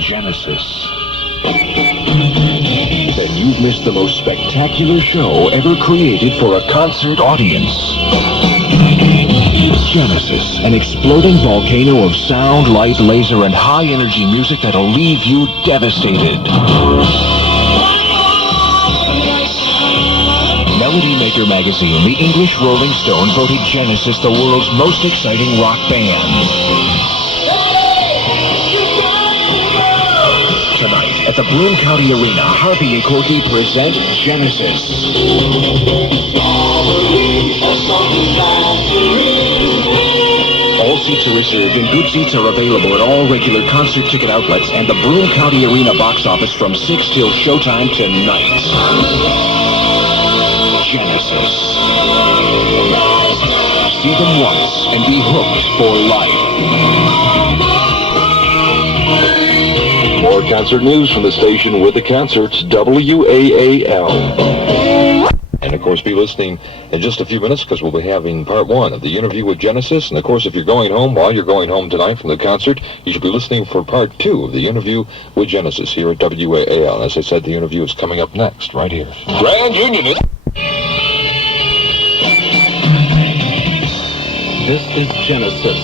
Genesis. Then you've missed the most spectacular show ever created for a concert audience. Genesis, an exploding volcano of sound, light, laser, and high-energy music that'll leave you devastated. Melody Maker magazine, the English Rolling Stone, voted Genesis the world's most exciting rock band. Tonight, at the Broome County Arena, Harvey and Corky present Genesis. All seats are reserved and good seats are available at all regular concert ticket outlets and the Broome County Arena box office from 6 till showtime tonight. Genesis. See them once and be hooked for life. More concert news from the station with the concerts, WAAL. And, of course, be listening in just a few minutes because we'll be having part one of the interview with Genesis. And, of course, if you're going home, while you're going home tonight from the concert, you should be listening for part two of the interview with Genesis here at WAAL. And as I said, the interview is coming up next, right here. Grand Union. This is Genesis.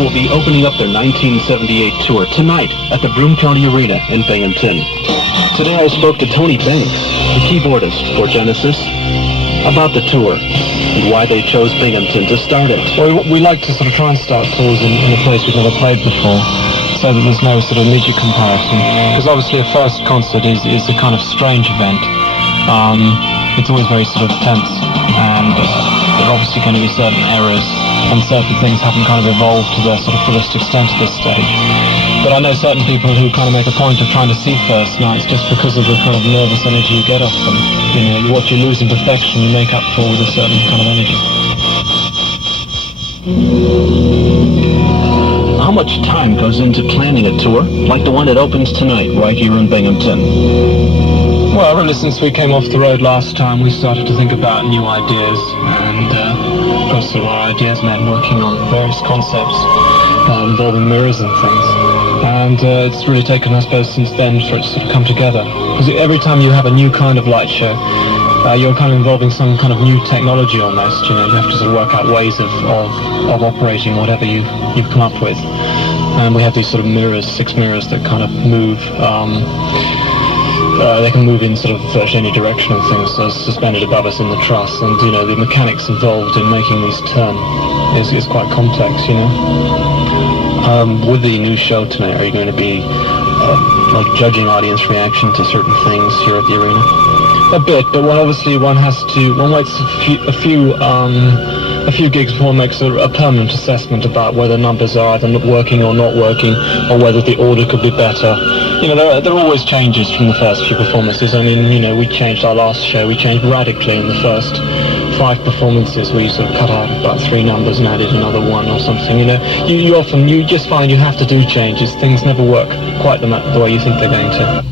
Will be opening up their 1978 tour tonight at the Broome County Arena in Binghamton. Today I spoke to Tony Banks, the keyboardist for Genesis, about the tour and why they chose Binghamton to start it. Well, we like to sort of try and start tours in a place we've never played before, so that there's no sort of immediate comparison. Because obviously a first concert is a kind of strange event. It's always very sort of tense, and there are obviously going to be certain errors, and certain things haven't kind of evolved to their sort of fullest extent at this stage. But I know certain people who kind of make a point of trying to see first nights just because of the kind of nervous energy you get off them. You know, what you lose in perfection, you make up for with a certain kind of energy. How much time goes into planning a tour like the one that opens tonight right here in Binghamton? Well, really, since we came off the road last time, we started to think about new ideas, and of course there are ideas men working on various concepts involving mirrors and things. And it's really taken, I suppose, since then for it to sort of come together. Because every time you have a new kind of light show, you're kind of involving some kind of new technology almost. You know, you have to sort of work out ways of operating whatever you've come up with. And we have these sort of mirrors, 6 mirrors that kind of move. They can move in sort of virtually any direction and things, so it's suspended above us in the truss, and you know the mechanics involved in making these turn is quite complex, you know. With the new show tonight, are you going to be like judging audience reaction to certain things here at the arena? A bit, but one waits a few gigs before one makes a permanent assessment about whether numbers are either not working or not working, or whether the order could be better. You know, there are always changes from the first few performances. I mean, you know, we changed our last show. We changed radically in the first 5 performances. We sort of cut out about 3 numbers and added another 1 or something. You know, you just find you have to do changes. Things never work quite the way you think they're going to.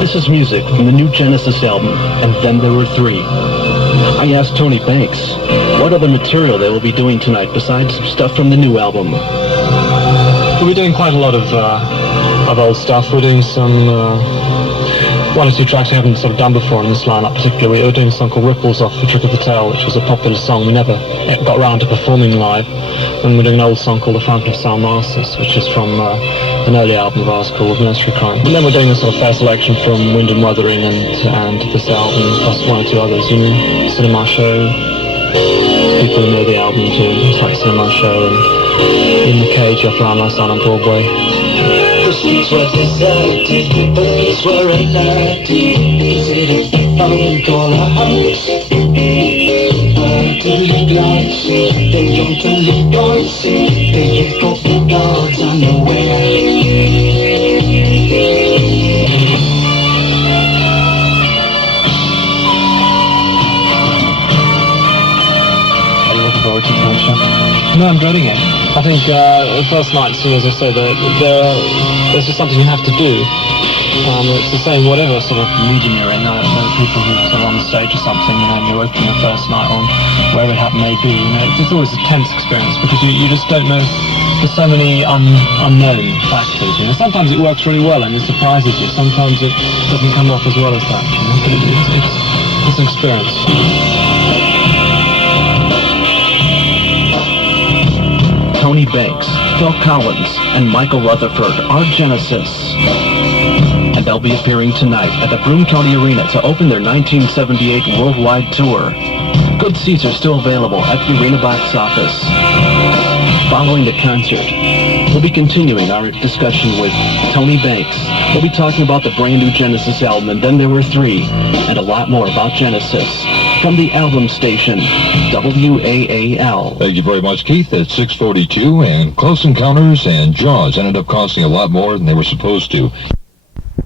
This is music from the new Genesis album, And Then There Were 3. I asked Tony Banks what other material they will be doing tonight besides stuff from the new album. We're doing quite a lot of old stuff. We're doing some 1 or 2 tracks we haven't sort of done before in this lineup particularly. We're doing a song called Ripples off The Trick of the Tail, which was a popular song we never got around to performing live. And we're doing an old song called The Fountain of Salmacis, which is from an early album of ours called Nursery Crime. And then we're doing a sort of fair selection from Wind and Wuthering and this album, plus 1 or 2 others, you know, Cinema Show. People who know the album too, it's like Cinema Show and In the Cage off Round My Son on Broadway. The streets were deserted, the police were alerted. Is it a phone call or a hoax? To live lights, they jump to live guards. They just got the guards unaware. No, I'm dreading it. I think the first night, so as I say, there's just something you have to do. It's the same, whatever sort of medium you're in. There are people who are on the stage or something, and you're opening the first night on wherever it may be. You know, it's always a tense experience because you just don't know. There's so many unknown factors. You know, sometimes it works really well and it surprises you. Sometimes it doesn't come off as well as that. You know, but it's an experience. Tony Banks, Phil Collins, and Michael Rutherford are Genesis. And they'll be appearing tonight at the Broome County Arena to open their 1978 worldwide tour. Good seats are still available at the arena box office. Following the concert, we'll be continuing our discussion with Tony Banks. We'll be talking about the brand new Genesis album, And Then There Were Three, and a lot more about Genesis from the album station, WAAL. Thank you very much, Keith. At 6:42, and Close Encounters and Jaws ended up costing a lot more than they were supposed to.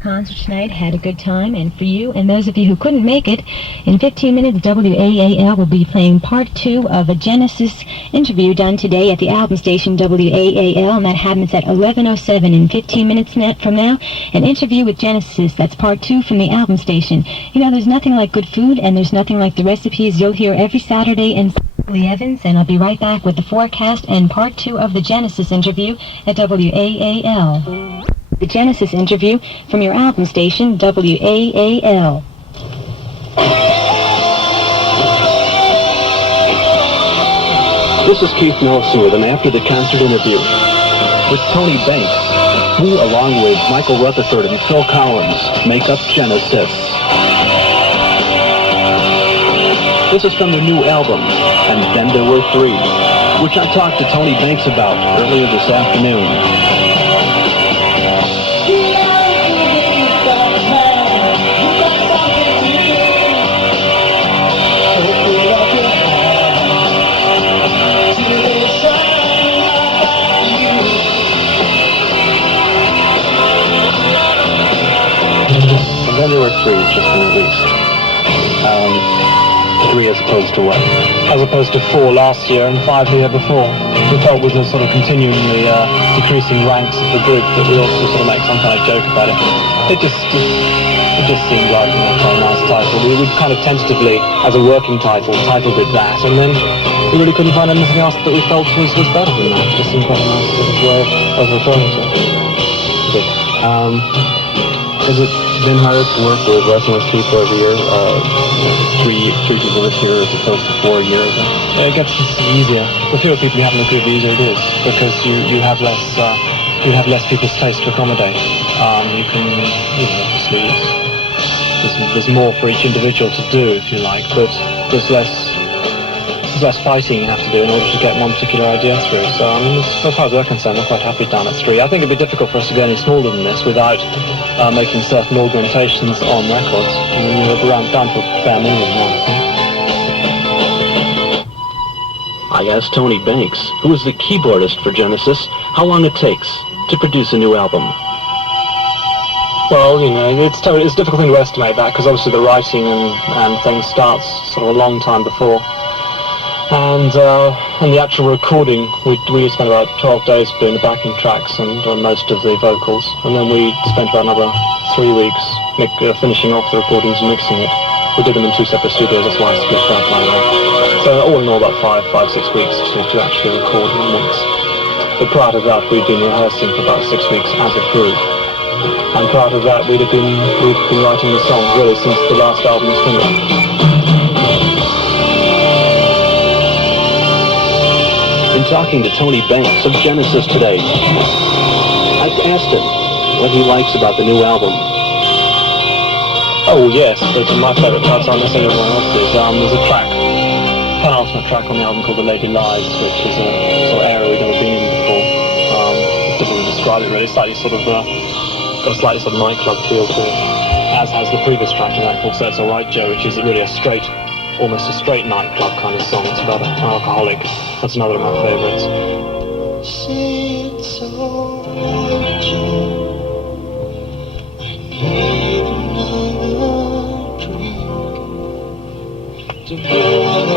Concert tonight, had a good time, and for you and those of you who couldn't make it, in 15 minutes WAAL will be playing part 2 of a Genesis interview done today at the album station WAAL, and that happens at 11:07 in 15 minutes from now. An interview with Genesis, that's part 2 from the album station. You know, there's nothing like good food, and there's nothing like the recipes you'll hear every Saturday in Lee Evans, and I'll be right back with the forecast and part 2 of the Genesis interview at WAAL. The Genesis interview from your album station, WAAL. This is Keith Nelson with an after-the-concert interview with Tony Banks, who, along with Michael Rutherford and Phil Collins, make up Genesis. This is from their new album, And Then There Were Three, which I talked to Tony Banks about earlier this afternoon. And then there were 3 just been released. 3 as opposed to what? As opposed to 4 last year and 5 the year before. We felt with the sort of continuing the decreasing ranks of the group that we also sort of make some kind of joke about it. It just seemed like quite a nice title. We kind of tentatively, as a working title, titled it that, and then we really couldn't find anything else that we felt was better than that. It just seemed quite a nice sort of way of referring to it. Has it been hard to work with wrestling with people every year? Three people this year as opposed to 4 years ago? It gets easier. The fewer people you have in the group, the easier it is, because you have less people's taste to accommodate. You can, obviously there's more for each individual to do, if you like, but there's less fighting you have to do in order to get one particular idea through. So, I mean, as far as we're concerned, we're quite happy down at 3. I think it'd be difficult for us to go any smaller than this without making certain augmentations on records. I mean, we're down to a bare minimum now. I asked Tony Banks, who is the keyboardist for Genesis, how long it takes to produce a new album. Well, it's a difficult thing to estimate that, because obviously the writing and things starts sort of a long time before. And the actual recording, we spent about 12 days doing the backing tracks and most of the vocals, and then we spent about another 3 weeks finishing off the recordings and mixing it. We did them in 2 separate studios, that's why I split it up like that. So all in all, about 5-6 weeks to actually record and mix. But prior to that, we'd been rehearsing for about 6 weeks as a group, and prior to that, we'd been writing the songs really since the last album was finished. In talking to Tony Banks of Genesis today, I asked him what he likes about the new album. Oh yes, but my favourite parts aren't necessarily everyone else's. There's a penultimate track on the album called The Lady Lies, which is a sort of area we've never been in before. It's difficult to describe it really. Got a slightly sort of nightclub feel to it, as has the previous track in that called So It's Alright Joe, which is really almost a straight nightclub kind of song. It's about an alcoholic. That's another of my favourites. It's alright, Joe. I need another drink to blow